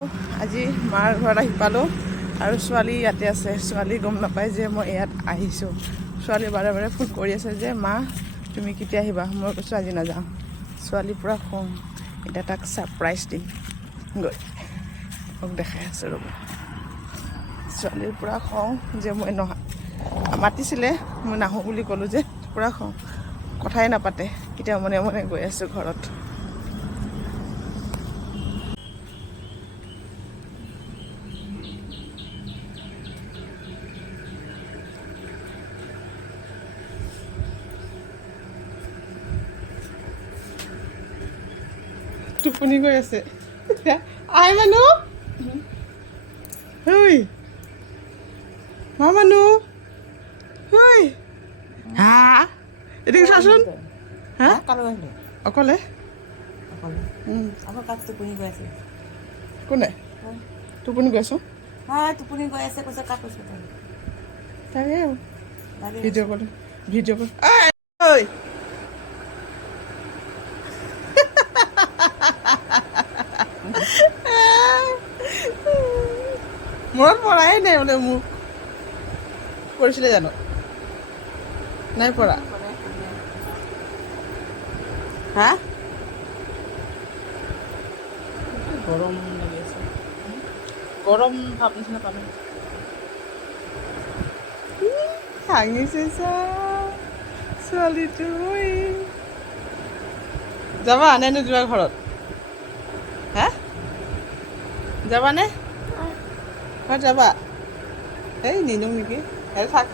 আজি মাৰ ঘৰত আহি পালোঁ আৰু ছোৱালী ইয়াতে আছে। ছোৱালী গম নাপায় যে মই ইয়াত আহিছোঁ। ছোৱালী বাৰে বাৰে ফোন কৰি আছে যে মা তুমি কেতিয়া আহিবা। মই কৈছোঁ আজি নাযাওঁ। ছোৱালী পূৰা খং। এতিয়া তাক ছাৰপ্ৰাইজ দিম গৈ মোক দেখাই আছোঁ ৰ'ব। ছোৱালীৰ পূৰা খং যে মই মাতিছিলে মই নাহোঁ বুলি ক'লোঁ যে পূৰা খং, কথাই নাপাতে। এতিয়া মনে মনে গৈ আছোঁ ঘৰত। টোপনি গৈ আছে আই মানুহ ঐ মা মানুহ ঐ হা এদিকে চাচোন হা অকলে টোপনি গৈ আছে কোনে টোপনি গৈছো টোপনি গৈ আছে কৈছে কাক কৈছে তাকে ভিডিঅ' কল ঐ মনত পৰাই নাই মানে মোক কৰিছিলে জানো নাই পৰা হা গৰম লাগি আছে গৰম ভাৱ নিচিনা পালোঁ হাঁহিছে ছোৱালীটো যাবা নে নোযোৱা ঘৰত হা যাবানে ঘৰত যাবা এই নিনো নেকি থাক